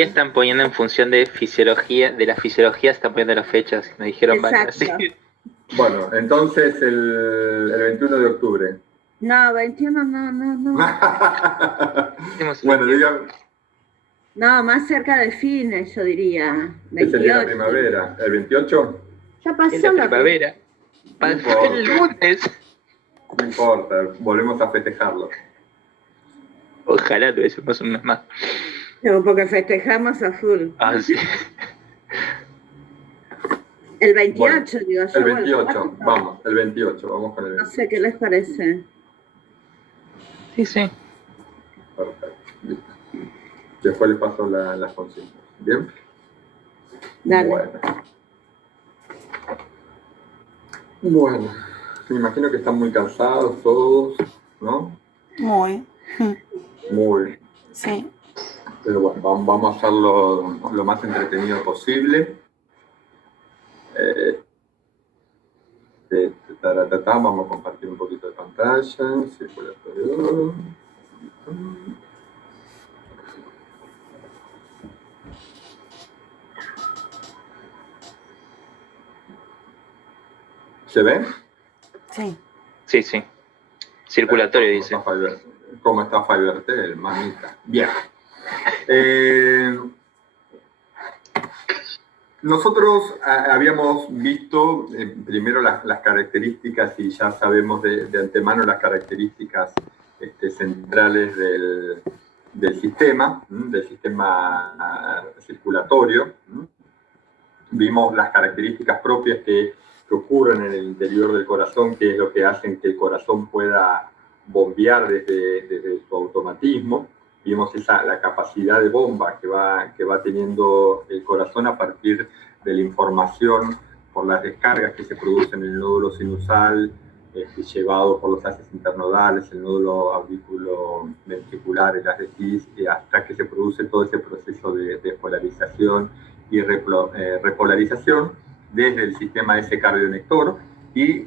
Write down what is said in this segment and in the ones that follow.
están poniendo en función de fisiología, de la fisiología están poniendo las fechas, me dijeron varias. Bueno, entonces el 21 de octubre. No, 21 no. Bueno, digan. No, más cerca de fines, yo diría. 28. Es el día de la primavera. ¿El 28? Ya pasó la primavera. Pasó el lunes. No importa, volvemos a festejarlo. Ojalá tuviésemos un mes más. No, porque festejamos a full. Ah, sí. El 28, bueno, digo yo. El 28, vamos, el 28, vamos con el 28. No sé qué les parece. Sí. Perfecto, listo. Después les paso las consignas. ¿Bien? Dale. Bueno, me imagino que están muy cansados todos, ¿no? Muy. Sí. Pero bueno, vamos a hacerlo lo más entretenido posible. Vamos a compartir un poquito de pantalla. Circulatorio. ¿Se ve? Sí. Circulatorio, dice. ¿Cómo está Fivertel, mamita? Bien. Nosotros habíamos visto primero las características y ya sabemos de antemano las características centrales del sistema circulatorio. Vimos las características propias que ocurren en el interior del corazón, que es lo que hacen que el corazón pueda bombear desde su automatismo. Vimos la capacidad de bomba que va teniendo el corazón a partir de la información por las descargas que se producen en el nódulo sinusal, llevado por los haces internodales, el nódulo auriculoventricular, el haz de hasta que se produce todo ese proceso de polarización y repolarización desde el sistema ese cardionector, y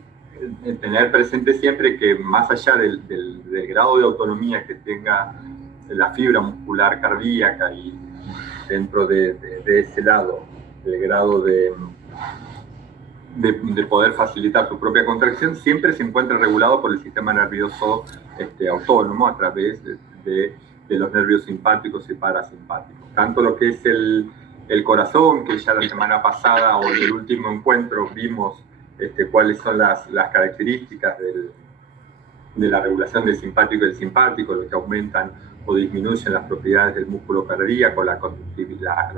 tener presente siempre que más allá del grado de autonomía que tenga la fibra muscular cardíaca y dentro de ese lado el grado de poder facilitar su propia contracción, siempre se encuentra regulado por el sistema nervioso autónomo a través de los nervios simpáticos y parasimpáticos. Tanto lo que es el corazón, que ya la semana pasada o en el último encuentro vimos cuáles son las características de la regulación del simpático y del simpático, lo que aumentan o disminuyen las propiedades del músculo cardíaco, la conductividad,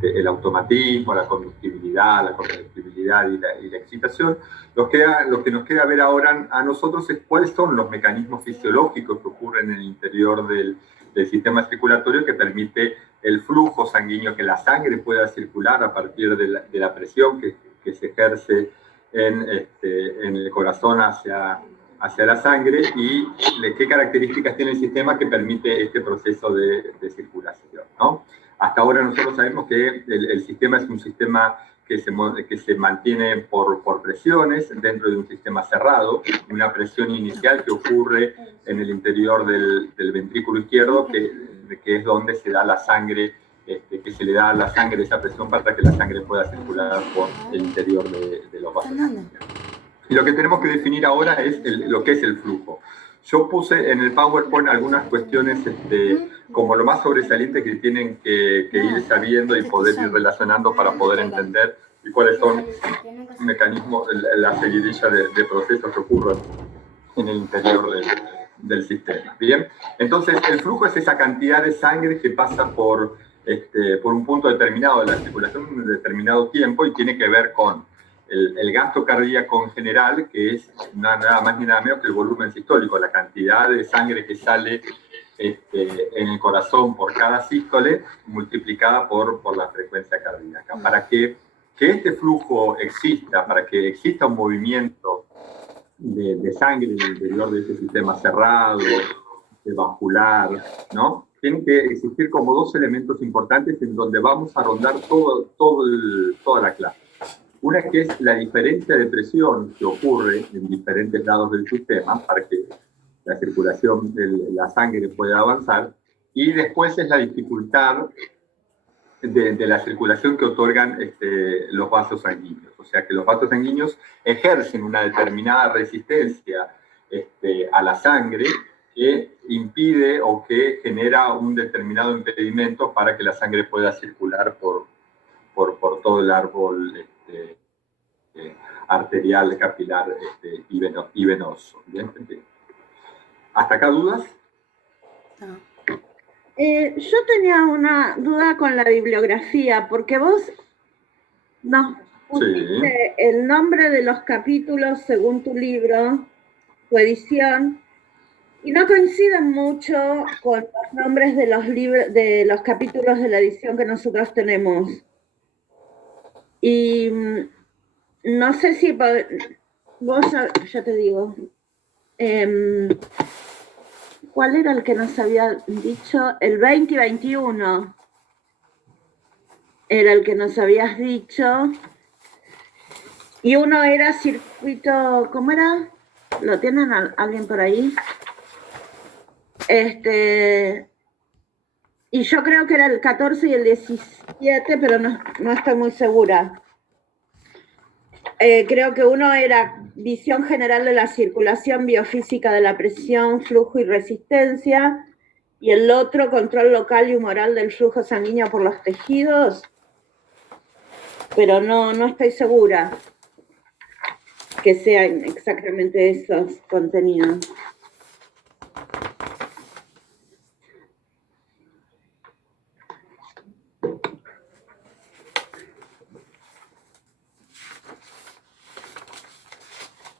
el automatismo, la conductibilidad, la contractibilidad y la excitación. Lo que nos queda ver ahora a nosotros es cuáles son los mecanismos fisiológicos que ocurren en el interior del sistema circulatorio que permite el flujo sanguíneo, que la sangre pueda circular a partir de la presión que se ejerce en el corazón hacia la sangre, y qué características tiene el sistema que permite este proceso de circulación, ¿no? Hasta ahora nosotros sabemos que el sistema es un sistema que se mantiene por presiones dentro de un sistema cerrado, una presión inicial que ocurre en el interior del ventrículo izquierdo, que es donde se da la sangre, que se le da a la sangre esa presión para que la sangre pueda circular por el interior de los vasos sanguíneos. Y lo que tenemos que definir ahora es lo que es el flujo. Yo puse en el PowerPoint algunas cuestiones como lo más sobresaliente que tienen que ir sabiendo y poder ir relacionando para poder entender y cuáles son los mecanismos, la seguidilla de procesos que ocurren en el interior del sistema. Bien, entonces el flujo es esa cantidad de sangre que pasa por un punto determinado de la circulación en un determinado tiempo, y tiene que ver con el gasto cardíaco en general, que es nada más ni nada menos que el volumen sistólico, la cantidad de sangre que sale en el corazón por cada sístole multiplicada por la frecuencia cardíaca. Para que este flujo exista, para que exista un movimiento de sangre en el interior de este sistema cerrado, vascular, ¿no? Tienen que existir como dos elementos importantes en donde vamos a rondar toda la clase. Una que es la diferencia de presión que ocurre en diferentes lados del sistema para que la circulación de la sangre pueda avanzar, Y después es la dificultad de la circulación que otorgan los vasos sanguíneos. O sea que los vasos sanguíneos ejercen una determinada resistencia a la sangre que impide o que genera un determinado impedimento para que la sangre pueda circular por todo el árbol arterial, capilar y venoso. ¿Bien? ¿Hasta acá dudas? No. Yo tenía una duda con la bibliografía, porque vos nos pusiste el nombre de los capítulos según tu libro, tu edición, y no coinciden mucho con los nombres de los libros, de los capítulos de la edición que nosotros tenemos. Y no sé si vos, ya te digo, ¿cuál era el que nos había dicho? El 20 y 21 era el que nos habías dicho. Y uno era circuito, ¿cómo era? ¿Lo tienen alguien por ahí? Y yo creo que era el 14 y el 17, pero no estoy muy segura. Creo que uno era visión general de la circulación biofísica de la presión, flujo y resistencia, y el otro control local y humoral del flujo sanguíneo por los tejidos, pero no estoy segura que sean exactamente esos contenidos.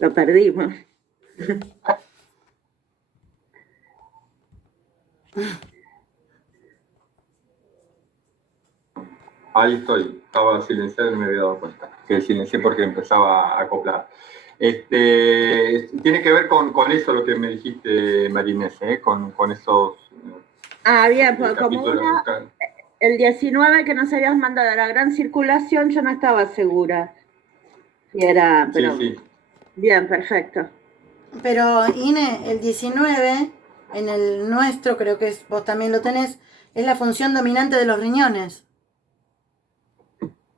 Lo perdimos. Ahí estoy, estaba silenciado y me había dado cuenta que silencié porque empezaba a acoplar. Tiene que ver con eso lo que me dijiste, Marinés, con esos... Bien, pues como el 19 que nos habías mandado a la gran circulación, yo no estaba segura. Y era, pero, sí. Bien, perfecto. Pero, Ine, el 19, en el nuestro, creo que vos también lo tenés, es la función dominante de los riñones.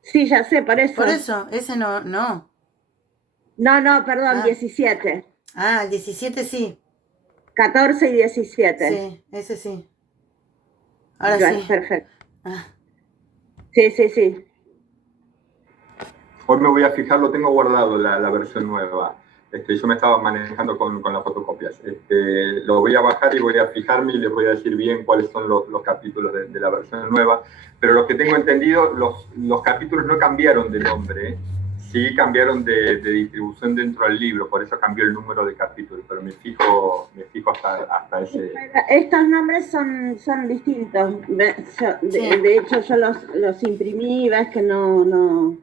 Sí, ya sé, por eso. Por eso, ese no. No, perdón, 17. El 17 sí. 14 y 17. Sí, ese sí. Ahora ya, sí. Perfecto. Sí. Hoy me voy a fijar, lo tengo guardado, la versión nueva. Yo me estaba manejando con las fotocopias. Lo voy a bajar y voy a fijarme y les voy a decir bien cuáles son los capítulos de la versión nueva. Pero lo que tengo entendido, los capítulos no cambiaron de nombre, sí cambiaron de distribución dentro del libro, por eso cambió el número de capítulos, pero me fijo hasta ese... Estos nombres son distintos. De hecho, yo los imprimí y ves que no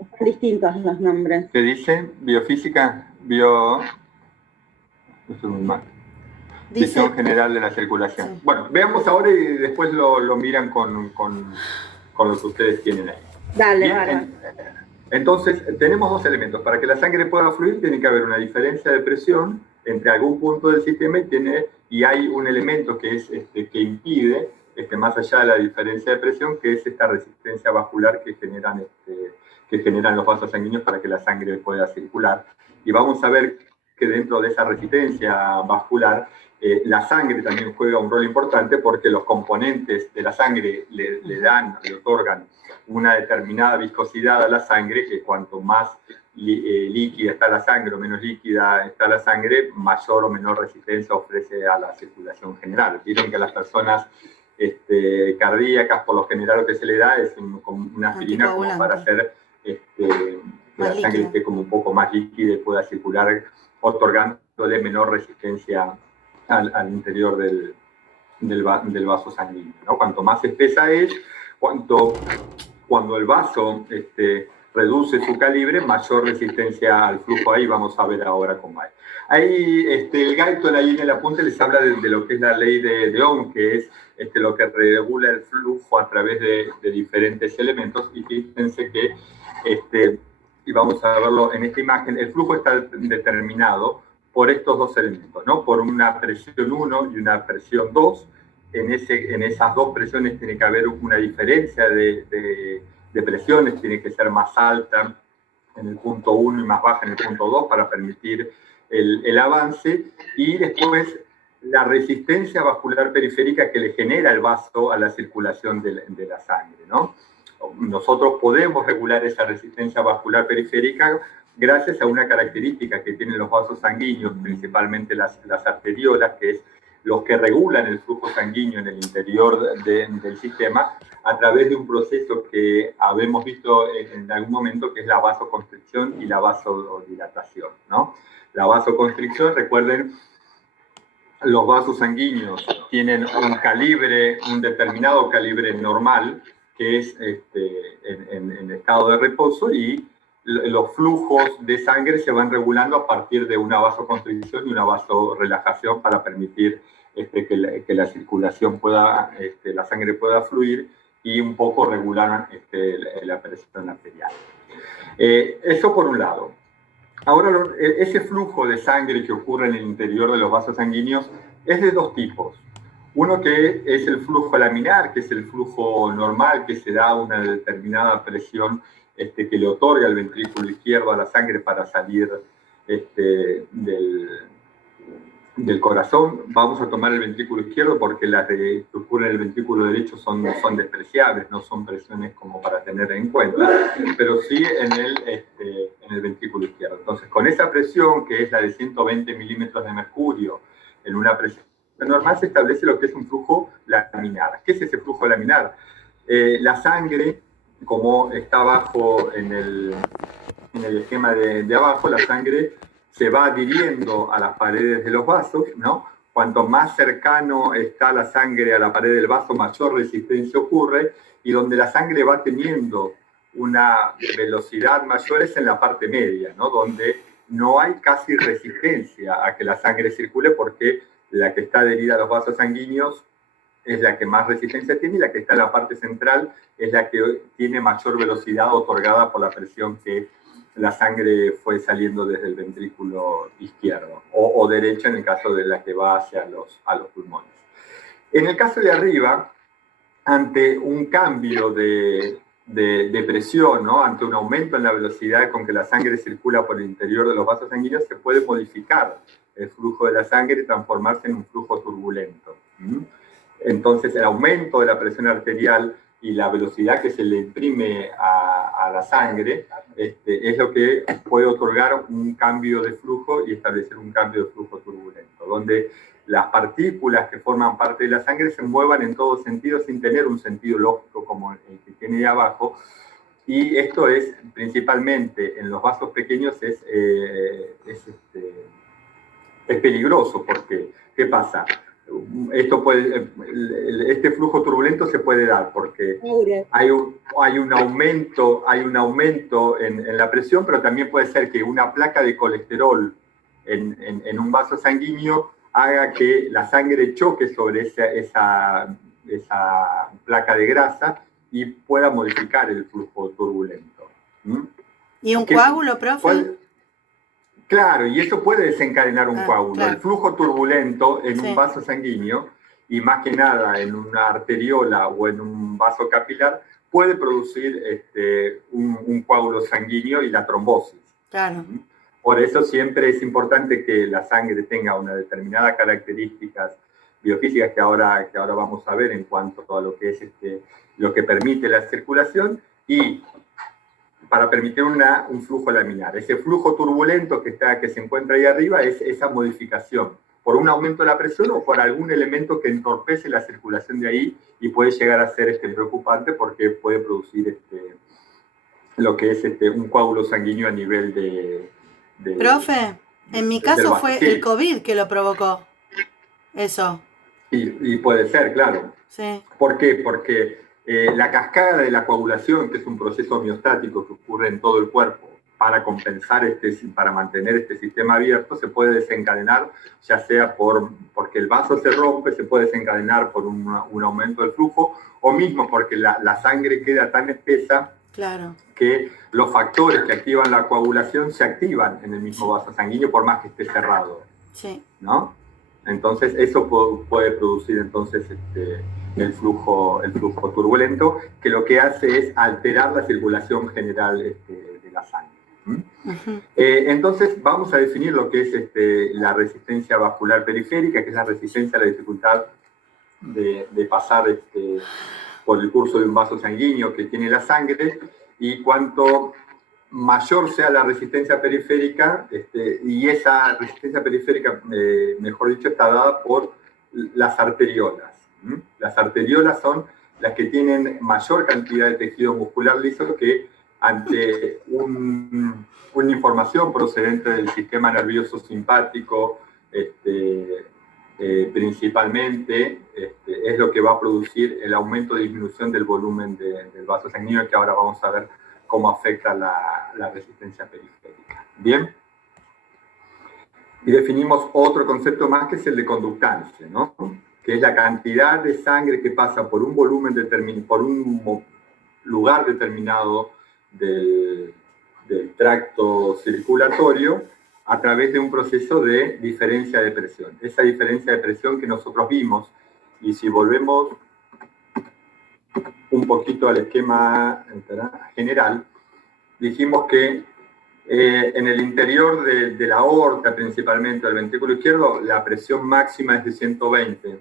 están distintos los nombres. ¿Qué dice? ¿Biofísica? Esto es muy mal. Visión general de la circulación. Sí. Bueno, veamos ahora y después lo miran con lo que ustedes tienen ahí. Dale, bien, vale. Entonces, tenemos dos elementos. Para que la sangre pueda fluir, tiene que haber una diferencia de presión entre algún punto del sistema y hay un elemento que es que impide, más allá de la diferencia de presión, que es esta resistencia vascular que generan los vasos sanguíneos para que la sangre pueda circular. Y vamos a ver que dentro de esa resistencia vascular, la sangre también juega un rol importante porque los componentes de la sangre le otorgan una determinada viscosidad a la sangre, que cuanto más líquida está la sangre o menos líquida está la sangre, mayor o menor resistencia ofrece a la circulación general. Vieron que a las personas cardíacas, por lo general lo que se le da es una aspirina como para hacer que la sangre esté como un poco más líquida y pueda circular, otorgándole menor resistencia al interior del vaso sanguíneo, ¿no? Cuanto más espesa es, cuando el vaso reduce su calibre, mayor resistencia al flujo hay. Vamos a ver ahora cómo hay. Ahí el Guyton ahí en el apunte les habla de lo que es la ley de Ohm, que es lo que regula el flujo a través de diferentes elementos. Y fíjense que, y vamos a verlo en esta imagen, el flujo está determinado por estos dos elementos, ¿no? Por una presión 1 y una presión 2, en esas dos presiones tiene que haber una diferencia de presiones, tiene que ser más alta en el punto 1 y más baja en el punto 2 para permitir el avance, y después la resistencia vascular periférica que le genera el vaso a la circulación de la sangre, ¿no? Nosotros podemos regular esa resistencia vascular periférica gracias a una característica que tienen los vasos sanguíneos, principalmente las arteriolas, que es los que regulan el flujo sanguíneo en el interior del sistema, a través de un proceso que habemos visto en algún momento, que es la vasoconstricción y la vasodilatación, ¿no? La vasoconstricción, recuerden, los vasos sanguíneos tienen un determinado calibre normal, que es en estado de reposo, y los flujos de sangre se van regulando a partir de una vasoconstricción y una vasorelajación para permitir que la circulación pueda, la sangre pueda fluir y un poco regular la presión arterial. Eso por un lado. Ahora, ese flujo de sangre que ocurre en el interior de los vasos sanguíneos es de dos tipos. Uno que es el flujo laminar, que es el flujo normal que se da a una determinada presión que le otorga el ventrículo izquierdo a la sangre para salir del corazón. Vamos a tomar el ventrículo izquierdo porque las que ocurren en el ventrículo derecho son despreciables, no son presiones como para tener en cuenta, pero sí en el ventrículo izquierdo. Entonces, con esa presión, que es la de 120 milímetros de mercurio, en una presión normal, se establece lo que es un flujo laminar. ¿Qué es ese flujo laminar? La sangre, como está abajo en el esquema de abajo, la sangre se va adhiriendo a las paredes de los vasos, ¿no? Cuanto más cercano está la sangre a la pared del vaso, mayor resistencia ocurre, y donde la sangre va teniendo una velocidad mayor es en la parte media, ¿no? Donde no hay casi resistencia a que la sangre circule, porque la que está adherida a los vasos sanguíneos es la que más resistencia tiene, y la que está en la parte central es la que tiene mayor velocidad otorgada por la presión que la sangre fue saliendo desde el ventrículo izquierdo o derecho, en el caso de la que va hacia a los pulmones. En el caso de arriba, ante un cambio de presión, ¿no? Ante un aumento en la velocidad con que la sangre circula por el interior de los vasos sanguíneos, se puede modificar el flujo de la sangre y transformarse en un flujo turbulento. Entonces, el aumento de la presión arterial y la velocidad que se le imprime a la sangre es lo que puede otorgar un cambio de flujo y establecer un cambio de flujo turbulento, donde las partículas que forman parte de la sangre se muevan en todos sentidos sin tener un sentido lógico como el que tiene ahí abajo. Y esto es principalmente en los vasos pequeños es peligroso, porque ¿qué pasa? Este flujo turbulento se puede dar porque hay un aumento en la presión, pero también puede ser que una placa de colesterol en un vaso sanguíneo haga que la sangre choque sobre esa placa de grasa y pueda modificar el flujo turbulento. ¿Y un coágulo, profe? Claro, y eso puede desencadenar un coágulo. Claro. El flujo turbulento en un vaso sanguíneo, y más que nada en una arteriola o en un vaso capilar, puede producir un coágulo sanguíneo y la trombosis. Claro. Por eso siempre es importante que la sangre tenga una determinada características biofísicas que ahora vamos a ver en cuanto a lo que es lo que permite la circulación, y para permitir un flujo laminar. Ese flujo turbulento que se encuentra ahí arriba es esa modificación por un aumento de la presión o por algún elemento que entorpece la circulación de ahí, y puede llegar a ser preocupante porque puede producir lo que es un coágulo sanguíneo a nivel de Profe, en mi caso fue el COVID que lo provocó. Eso. Y puede ser, claro. Sí. ¿Por qué? Porque la cascada de la coagulación, que es un proceso homeostático que ocurre en todo el cuerpo para compensar para mantener este sistema abierto, se puede desencadenar, ya sea porque el vaso se rompe, se puede desencadenar por un aumento del flujo, o mismo porque la sangre queda tan espesa, claro, que los factores que activan la coagulación se activan en el mismo vaso sanguíneo por más que esté cerrado. Sí. ¿No? Entonces eso puede producir entonces el flujo turbulento, que lo que hace es alterar la circulación general de la sangre. Entonces vamos a definir lo que es la resistencia vascular periférica, que es la resistencia a la dificultad de pasar por el curso de un vaso sanguíneo que tiene la sangre, y cuanto mayor sea la resistencia periférica, y esa resistencia periférica, mejor dicho, está dada por las arteriolas. Las arteriolas son las que tienen mayor cantidad de tejido muscular liso, que ante una información procedente del sistema nervioso simpático, principalmente, es lo que va a producir el aumento de disminución del volumen del vaso sanguíneo, que ahora vamos a ver cómo afecta la resistencia periférica. Bien. Y definimos otro concepto más, que es el de conductancia, ¿no? Que es la cantidad de sangre que pasa por un volumen determinado, por un lugar determinado del tracto circulatorio, a través de un proceso de diferencia de presión. Esa diferencia de presión que nosotros vimos, y si volvemos un poquito al esquema general, dijimos que en el interior de la aorta, principalmente del ventrículo izquierdo, la presión máxima es de 120.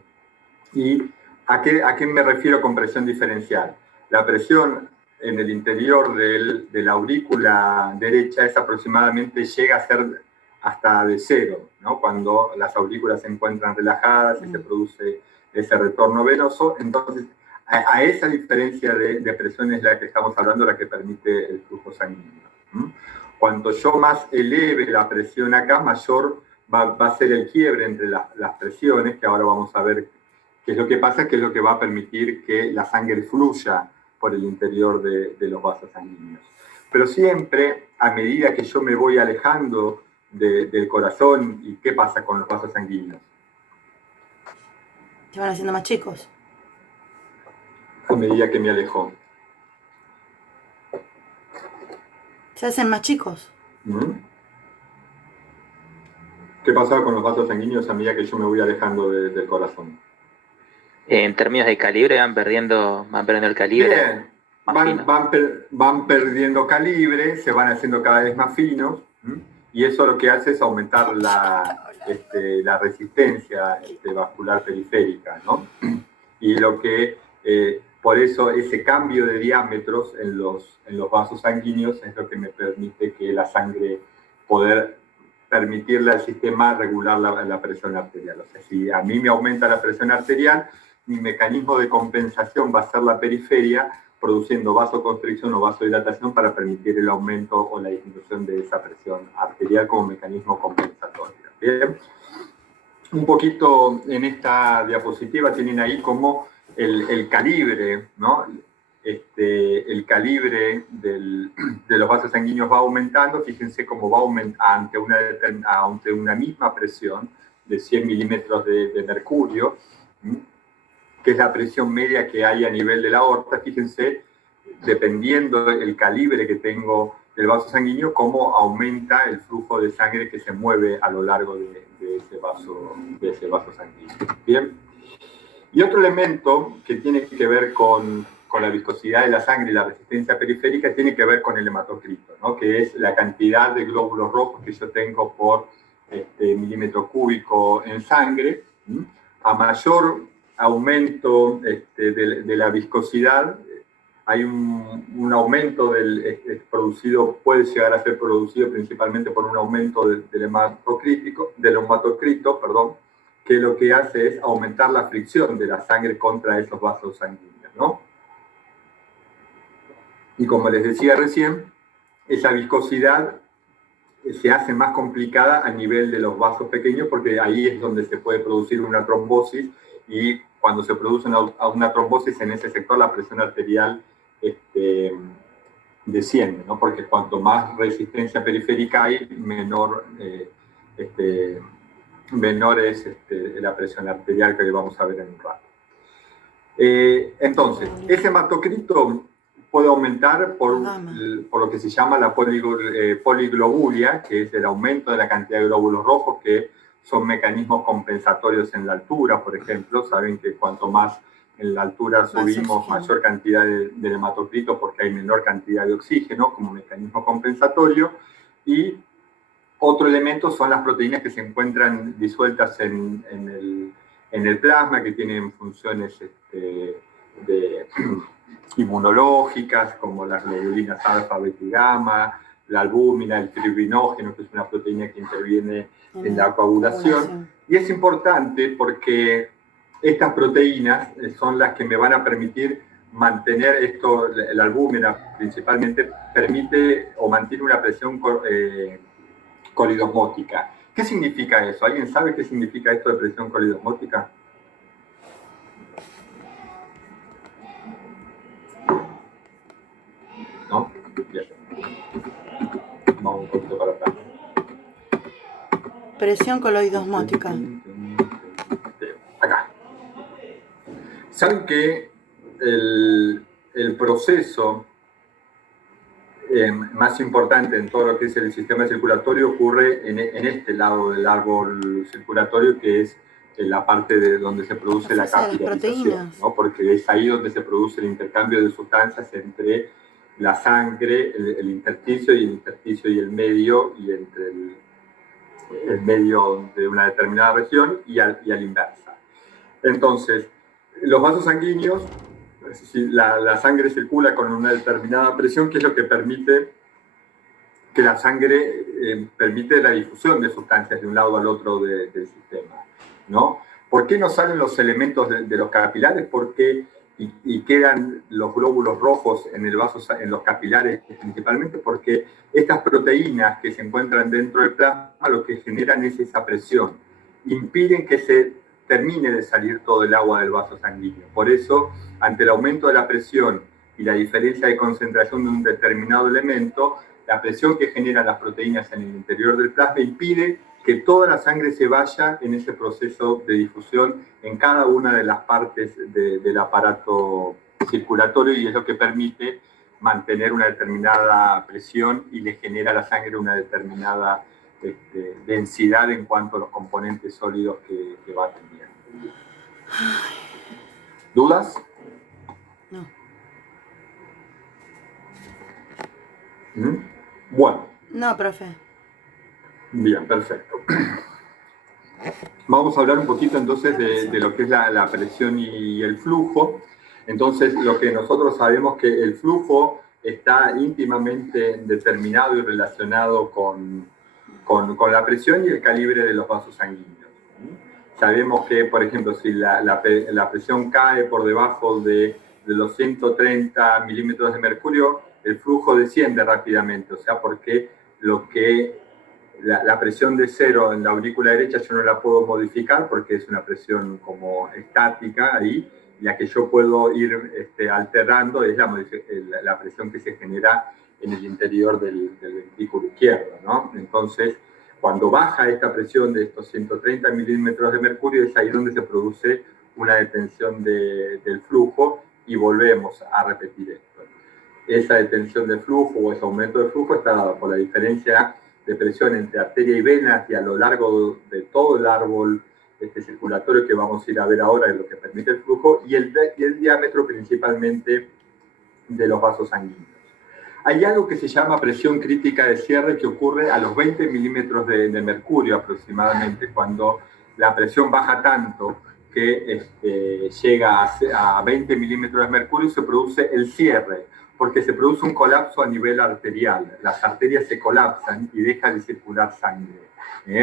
¿Y a qué me refiero con presión diferencial? La presión en el interior de la aurícula derecha es aproximadamente, llega a ser hasta de 0, ¿no? Cuando las aurículas se encuentran relajadas y se produce ese retorno venoso. Entonces, a esa diferencia de presión es la que estamos hablando, la que permite el flujo sanguíneo. Cuanto yo más eleve la presión acá, mayor va a ser el quiebre entre las presiones, que ahora vamos a ver qué es lo que pasa, qué es lo que va a permitir que la sangre fluya por el interior de los vasos sanguíneos. Pero siempre, a medida que yo me voy alejando del corazón, ¿y qué pasa con los vasos sanguíneos? Se van haciendo más chicos. A medida que me alejo. Se hacen más chicos. ¿Qué pasa con los vasos sanguíneos a medida que yo me voy alejando del corazón? En términos de calibre van perdiendo el calibre. Bien, van perdiendo calibre, se van haciendo cada vez más finos, y eso lo que hace es aumentar la resistencia vascular periférica, ¿no? Y lo que, por eso ese cambio de diámetros en los vasos sanguíneos es lo que me permite que la sangre, poder permitirle al sistema regular la presión arterial. O sea, si a mí me aumenta la presión arterial, mi mecanismo de compensación va a ser la periferia, produciendo vasoconstricción o vasodilatación para permitir el aumento o la disminución de esa presión arterial como mecanismo compensatorio. Bien. Un poquito en esta diapositiva tienen ahí como el calibre, ¿no? El calibre de los vasos sanguíneos va aumentando. Fíjense cómo va aumentando ante una misma presión de 100 milímetros de mercurio, que es la presión media que hay a nivel de la aorta. Fíjense, dependiendo del calibre que tengo del vaso sanguíneo, cómo aumenta el flujo de sangre que se mueve a lo largo de ese vaso sanguíneo. Bien. Y otro elemento que tiene que ver con la viscosidad de la sangre y la resistencia periférica tiene que ver con el hematocrito, ¿no? Que es la cantidad de glóbulos rojos que yo tengo por milímetro cúbico en sangre. A mayor aumento de la viscosidad, hay un aumento puede llegar a ser producido principalmente por un aumento del hematocrito, que lo que hace es aumentar la fricción de la sangre contra esos vasos sanguíneos, ¿no? Y como les decía recién, esa viscosidad se hace más complicada a nivel de los vasos pequeños, porque ahí es donde se puede producir una trombosis, y cuando se produce una trombosis en ese sector, la presión arterial desciende, ¿no? Porque cuanto más resistencia periférica hay, menor es la presión arterial, que vamos a ver en un rato. Entonces, ese hematocrito puede aumentar por lo que se llama la poliglobulia, que es el aumento de la cantidad de glóbulos rojos que son mecanismos compensatorios en la altura, por ejemplo. Saben que cuanto más en la altura subimos, mayor cantidad de hematocrito porque hay menor cantidad de oxígeno como mecanismo compensatorio. Y otro elemento son las proteínas que se encuentran disueltas en el plasma, que tienen funciones inmunológicas, como las globulinas alfa, beta y gamma, la albúmina, el fibrinógeno, que es una proteína que interviene en la coagulación. Y es importante porque estas proteínas son las que me van a permitir mantener esto. La albúmina principalmente permite o mantiene una presión colidosmótica. ¿Qué significa eso? ¿Alguien sabe qué significa esto de presión colidosmótica? ¿No? Bien. Vamos un poquito para atrás. Presión coloidosmótica. Acá. ¿Saben que el proceso más importante en todo lo que es el sistema circulatorio ocurre en este lado del árbol circulatorio, que es en la parte de donde se produce la capilarización, ¿no? Porque es ahí donde se produce el intercambio de sustancias entre la sangre, el intersticio y el medio, y entre el medio de una determinada región y a la inversa. Entonces, los vasos sanguíneos, la sangre circula con una determinada presión, que es lo que permite que la sangre permite la difusión de sustancias de un lado al otro del sistema, ¿no? ¿Por qué no salen los elementos de los capilares? Porque y quedan los glóbulos rojos en los capilares principalmente, porque estas proteínas que se encuentran dentro del plasma lo que generan es esa presión, impiden que se termine de salir todo el agua del vaso sanguíneo. Por eso, ante el aumento de la presión y la diferencia de concentración de un determinado elemento, la presión que generan las proteínas en el interior del plasma impide que toda la sangre se vaya en ese proceso de difusión en cada una de las partes del aparato circulatorio, y es lo que permite mantener una determinada presión y le genera a la sangre una determinada densidad en cuanto a los componentes sólidos que va a tener. ¿Dudas? No. Bueno. No, profe. Bien, perfecto. Vamos a hablar un poquito entonces de lo que es la presión y el flujo. Entonces, lo que nosotros sabemos que el flujo está íntimamente determinado y relacionado con la presión y el calibre de los vasos sanguíneos. Sabemos que, por ejemplo, si la presión cae por debajo de los 130 milímetros de mercurio, el flujo desciende rápidamente, o sea, porque la presión de 0 en la aurícula derecha yo no la puedo modificar porque es una presión como estática ahí. La que yo puedo ir alterando es la presión que se genera en el interior del ventrículo izquierdo, ¿no? Entonces, cuando baja esta presión de estos 130 milímetros de mercurio, es ahí donde se produce una detención del flujo, y volvemos a repetir esto. Esa detención del flujo o ese aumento de flujo está dado por la diferencia de presión entre arteria y vena y a lo largo de todo el árbol circulatorio que vamos a ir a ver ahora, es lo que permite el flujo, y el diámetro principalmente de los vasos sanguíneos. Hay algo que se llama presión crítica de cierre, que ocurre a los 20 milímetros de mercurio aproximadamente, cuando la presión baja tanto que llega a 20 milímetros de mercurio, se produce el cierre, porque se produce un colapso a nivel arterial. Las arterias se colapsan y deja de circular sangre.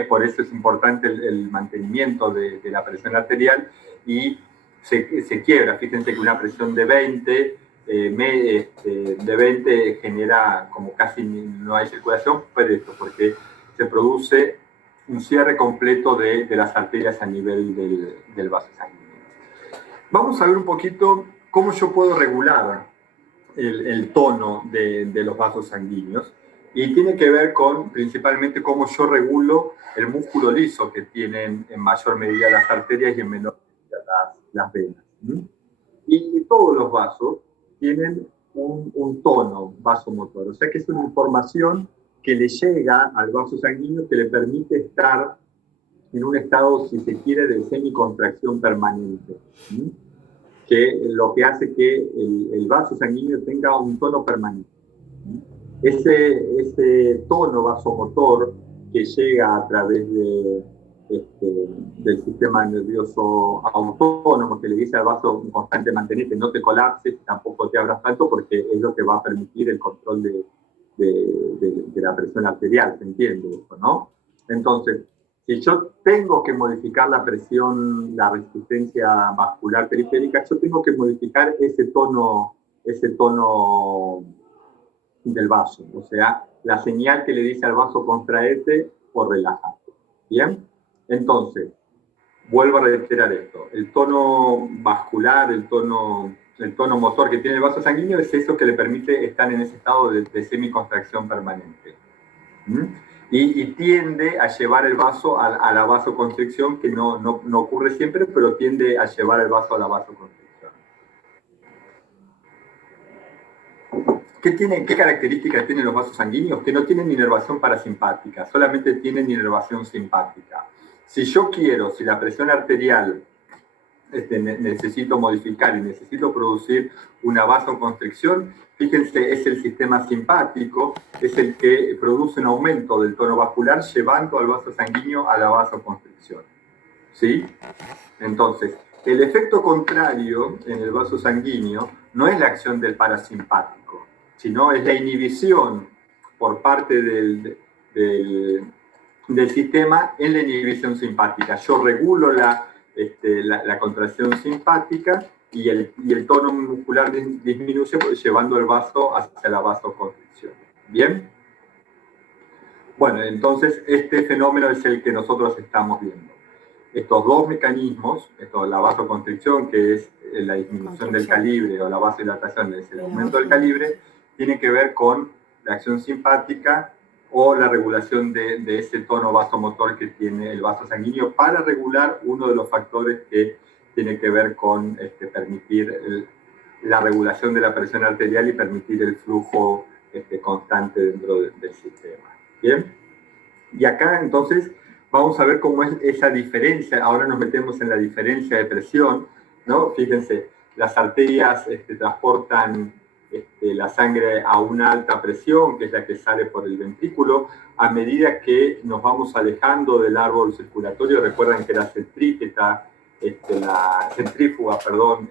Por eso es importante el mantenimiento de la presión arterial, y se quiebra. Fíjense que una presión de 20 genera como casi no hay circulación, pero esto porque se produce un cierre completo de las arterias a nivel del vaso sanguíneo. Vamos a ver un poquito cómo yo puedo regular el tono de los vasos sanguíneos, y tiene que ver con principalmente cómo yo regulo el músculo liso que tienen en mayor medida las arterias y en menor medida las venas. Y todos los vasos tienen un tono vasomotor, o sea que es una información que le llega al vaso sanguíneo que le permite estar en un estado, si se quiere, de semicontracción permanente, ¿sí? Que lo que hace que el vaso sanguíneo tenga un tono permanente. Ese tono vasomotor que llega a través del sistema nervioso autónomo, que le dice al vaso constante mantenerte, no te colapses, tampoco te abras tanto, porque es lo que va a permitir el control de la presión arterial, ¿se entiende eso, no? Entonces, si yo tengo que modificar la presión, la resistencia vascular periférica, yo tengo que modificar ese tono del vaso, o sea, la señal que le dice al vaso contraete o relájate. ¿Bien? Entonces, vuelvo a reiterar esto. El tono vascular, el tono motor que tiene el vaso sanguíneo es eso que le permite estar en ese estado de semicontracción permanente. Y tiende a llevar el vaso a la vasoconstricción, que no ocurre siempre, pero tiende a llevar el vaso a la vasoconstricción. ¿Qué características tienen los vasos sanguíneos? Que no tienen inervación parasimpática, solamente tienen inervación simpática. Si yo quiero, si la presión arterial necesito modificar y necesito producir una vasoconstricción, fíjense, es el sistema simpático, es el que produce un aumento del tono vascular llevando al vaso sanguíneo a la vasoconstricción. ¿Sí? Entonces, el efecto contrario en el vaso sanguíneo no es la acción del parasimpático, sino es la inhibición por parte del sistema en la inhibición simpática. Yo regulo la contracción simpática y el tono muscular disminuye llevando el vaso hacia la vasoconstricción. ¿Bien? Bueno, entonces este fenómeno es el que nosotros estamos viendo. Estos dos mecanismos, la vasoconstricción, que es la disminución del calibre, o la vasodilatación, es el aumento del calibre, tiene que ver con la acción simpática o la regulación de ese tono vasomotor que tiene el vaso sanguíneo para regular uno de los factores que tiene que ver con permitir la regulación de la presión arterial y permitir el flujo constante dentro del sistema. ¿Bien? Y acá entonces vamos a ver cómo es esa diferencia. Ahora nos metemos en la diferencia de presión, ¿no? Fíjense, las arterias transportan la sangre a una alta presión, que es la que sale por el ventrículo. A medida que nos vamos alejando del árbol circulatorio, recuerden que la centrífuga, perdón,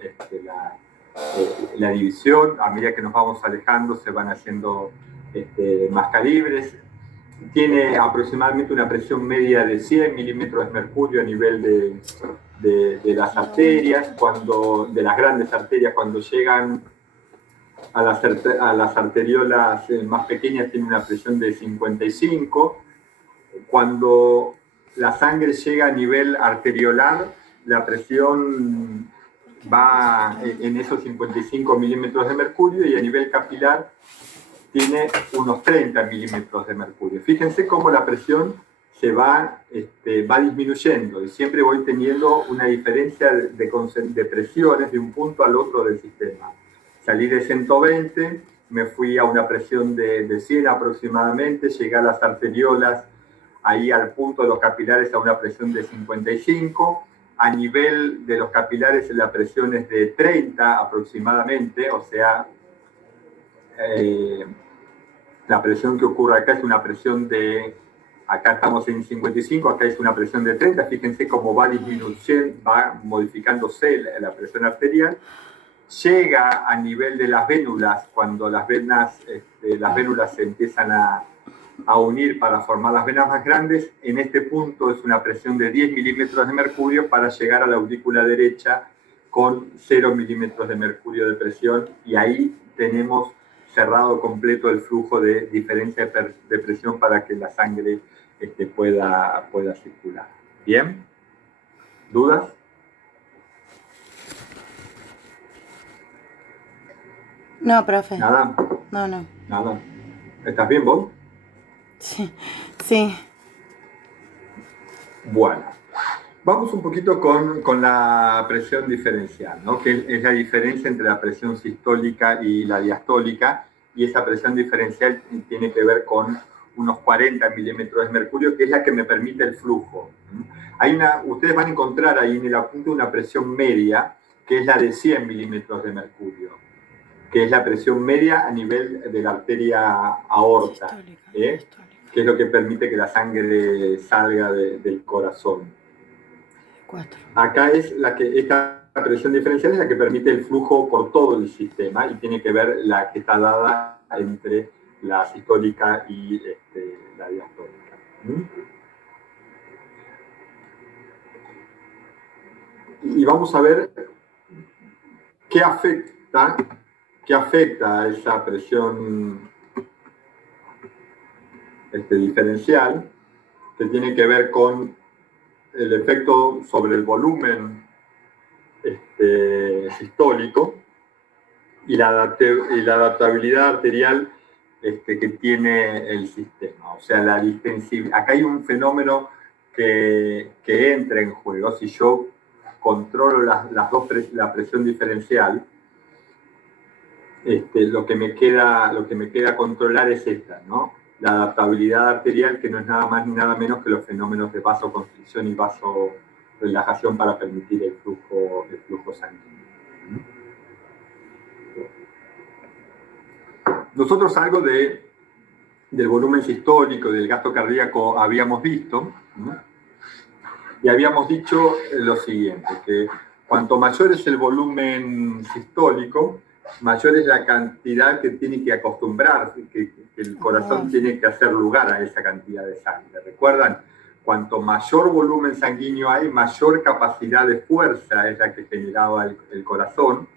la división, a medida que nos vamos alejando, se van haciendo más calibres. Tiene aproximadamente una presión media de 100 milímetros de mercurio a nivel de las arterias, de las grandes arterias. Cuando llegan a las arteriolas más pequeñas tiene una presión de 55. Cuando la sangre llega a nivel arteriolar, la presión va en esos 55 milímetros de mercurio, y a nivel capilar tiene unos 30 milímetros de mercurio. Fíjense cómo la presión se va disminuyendo, y siempre voy teniendo una diferencia de presiones de un punto al otro del sistema. Salí de 120, me fui a una presión de 100 aproximadamente, llegué a las arteriolas, ahí al punto de los capilares, a una presión de 55. A nivel de los capilares la presión es de 30 aproximadamente, o sea, la presión que ocurre acá es una presión acá estamos en 55, acá es una presión de 30, fíjense cómo va disminuyendo, va modificándose la presión arterial. Llega a nivel de las vénulas, cuando las vénulas se empiezan a unir para formar las venas más grandes. En este punto es una presión de 10 milímetros de mercurio para llegar a la aurícula derecha con 0 milímetros de mercurio de presión, y ahí tenemos cerrado completo el flujo de diferencia de presión para que la sangre pueda circular. ¿Bien? ¿Dudas? No, profe. ¿Nada? No. Nada. ¿Estás bien vos? Sí. Bueno, vamos un poquito con la presión diferencial, ¿no? Que es la diferencia entre la presión sistólica y la diastólica, y esa presión diferencial tiene que ver con unos 40 milímetros de mercurio, que es la que me permite el flujo. Ustedes van a encontrar ahí en el apunte una presión media, que es la de 100 milímetros de mercurio, que es la presión media a nivel de la arteria aorta, que es lo que permite que la sangre salga del corazón. Acá es esta presión diferencial es la que permite el flujo por todo el sistema y tiene que ver la que está dada entre la sistólica y la diastólica. Y vamos a ver qué afecta a esa presión diferencial, que tiene que ver con el efecto sobre el volumen sistólico y la adaptabilidad arterial que tiene el sistema. O sea, acá hay un fenómeno que entra en juego. Si yo controlo la presión diferencial, lo que me queda controlar es esta, ¿no? La adaptabilidad arterial, que no es nada más ni nada menos que los fenómenos de vasoconstricción y vasorelajación para permitir el flujo sanguíneo. Nosotros algo del volumen sistólico, del gasto cardíaco habíamos visto, ¿no? Y habíamos dicho lo siguiente, que cuanto mayor es el volumen sistólico, mayor es la cantidad que tiene que acostumbrarse, que el corazón tiene que hacer lugar a esa cantidad de sangre. ¿Recuerdan? Cuanto mayor volumen sanguíneo hay, mayor capacidad de fuerza es la que generaba el corazón,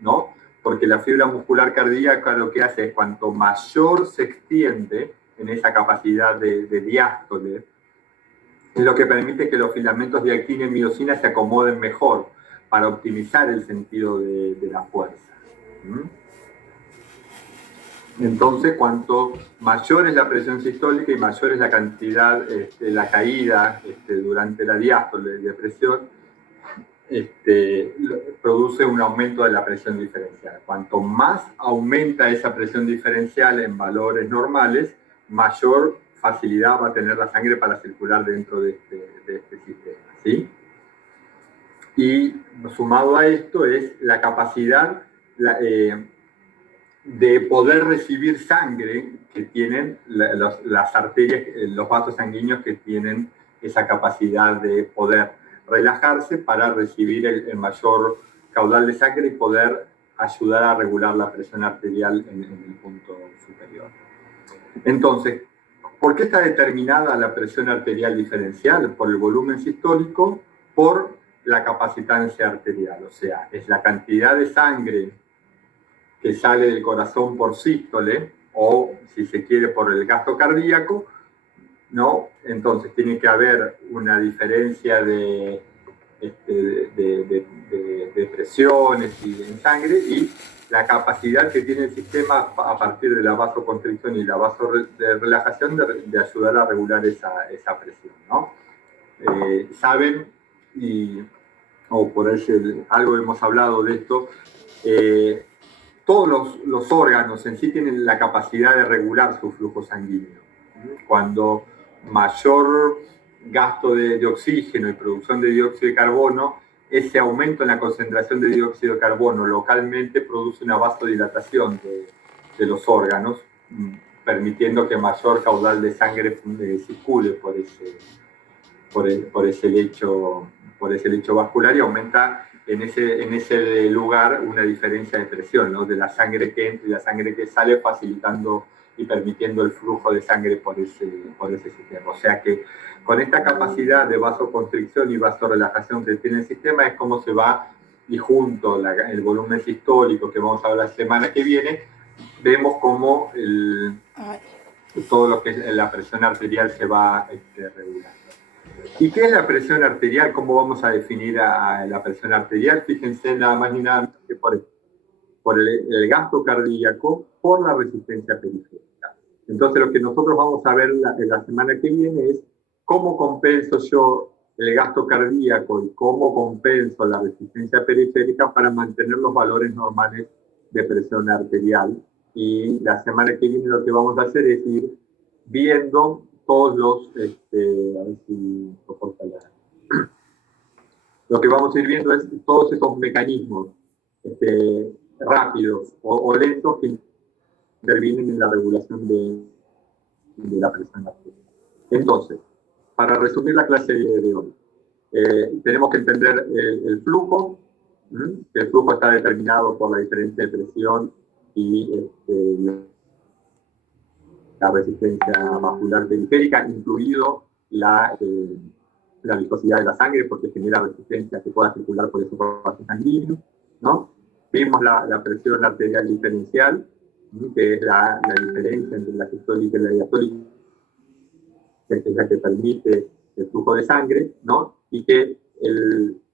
¿no? Porque la fibra muscular cardíaca lo que hace es cuanto mayor se extiende en esa capacidad de diástole, es lo que permite que los filamentos de actina y miosina se acomoden mejor para optimizar el sentido de la fuerza. Entonces, cuanto mayor es la presión sistólica y mayor es la cantidad, la caída durante la diástole de presión, produce un aumento de la presión diferencial. Cuanto más aumenta esa presión diferencial en valores normales, mayor facilidad va a tener la sangre para circular dentro de este sistema, ¿sí? Y sumado a esto es la capacidad de poder recibir sangre que tienen las arterias, los vasos sanguíneos que tienen esa capacidad de poder relajarse para recibir el mayor caudal de sangre y poder ayudar a regular la presión arterial en el punto superior. Entonces, ¿por qué está determinada la presión arterial diferencial? Por el volumen sistólico, por la capacitancia arterial, o sea, es la cantidad de sangre que sale del corazón por sístole, o si se quiere por el gasto cardíaco, ¿no? Entonces tiene que haber una diferencia de presiones en sangre y la capacidad que tiene el sistema a partir de la vasoconstricción y la vasorelajación de ayudar a regular esa presión, ¿no? Saben, por ahí algo hemos hablado de esto, todos los órganos en sí tienen la capacidad de regular su flujo sanguíneo. Cuando mayor gasto de oxígeno y producción de dióxido de carbono, ese aumento en la concentración de dióxido de carbono localmente produce una vasodilatación de los órganos, permitiendo que mayor caudal de sangre circule por ese lecho vascular y aumenta en ese lugar una diferencia de presión, ¿no? De la sangre que entra y la sangre que sale, facilitando y permitiendo el flujo de sangre por ese sistema. O sea que con esta capacidad de vasoconstricción y vasorelajación que tiene el sistema es como se va, y junto el volumen sistólico que vamos a ver la semana que viene, vemos cómo todo lo que es la presión arterial se va regulando. ¿Y qué es la presión arterial? ¿Cómo vamos a definir a la presión arterial? Fíjense nada más ni nada menos que por el gasto cardíaco, por la resistencia periférica. Entonces lo que nosotros vamos a ver la semana que viene es cómo compenso yo el gasto cardíaco y cómo compenso la resistencia periférica para mantener los valores normales de presión arterial. Y la semana que viene lo que vamos a hacer es ir viendo todos los, a ver si soporta lo que vamos a ir viendo es todos esos mecanismos rápidos o lentos que intervienen en la regulación de la presión arterial. Entonces, para resumir la clase de hoy, tenemos que entender el flujo, que el flujo está determinado por la diferencia de presión y la resistencia vascular periférica, incluido la viscosidad de la sangre, porque genera resistencia que pueda circular por esos vasos sanguíneos, ¿no? Vimos la presión arterial diferencial, que es la diferencia entre la sistólica y la diastólica, que es la que permite el flujo de sangre, ¿no? Y que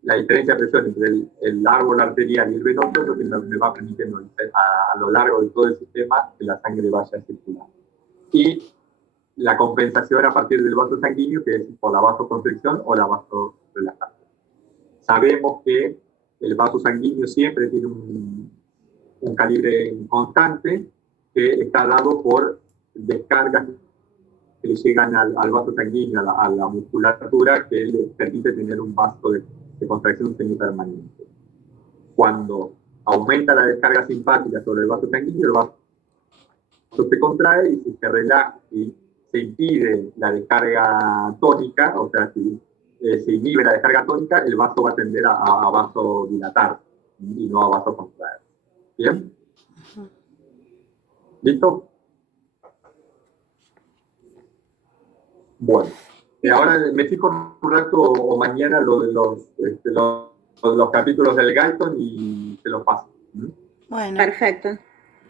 la diferencia de presión entre el árbol arterial y el venoso es lo que me va permitiendo a lo largo de todo el sistema que la sangre vaya circulando. Y la compensación a partir del vaso sanguíneo, que es por la vasoconstricción o la vasodilatación. Sabemos que el vaso sanguíneo siempre tiene un calibre constante que está dado por descargas que le llegan al vaso sanguíneo, a la musculatura, que le permite tener un vaso de contracción semipermanente. Cuando aumenta la descarga simpática sobre el vaso sanguíneo, el vaso se contrae, y si se relaja y se impide la descarga tónica, o sea, si se inhibe la descarga tónica, el vaso va a tender a vasodilatar y no a vasocontraer. ¿Bien? ¿Listo? Bueno, ahora me fijo un rato o mañana lo de los capítulos del Galton y se los paso. Bueno. Perfecto.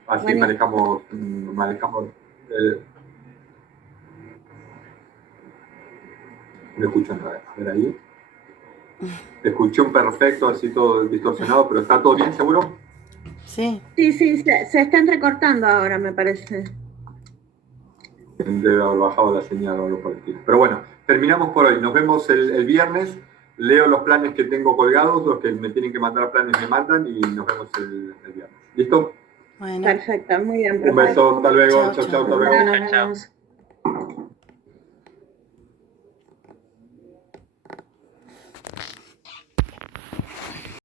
Así Bueno. manejamos ¿me escuchan? A ver ahí. Escuché un perfecto, así todo distorsionado, pero ¿está todo bien, seguro? Sí. Sí, se está entrecortando ahora, me parece. Debe haber bajado la señal o algo por el estilo. Pero bueno, terminamos por hoy. Nos vemos el viernes. Leo los planes que tengo colgados, los que me tienen que mandar planes me mandan y nos vemos el viernes. ¿Listo? Bueno. Perfecto, muy bien. Un beso, hasta luego. Chao, Chao, chao, hasta chao. luego. Chao, chao.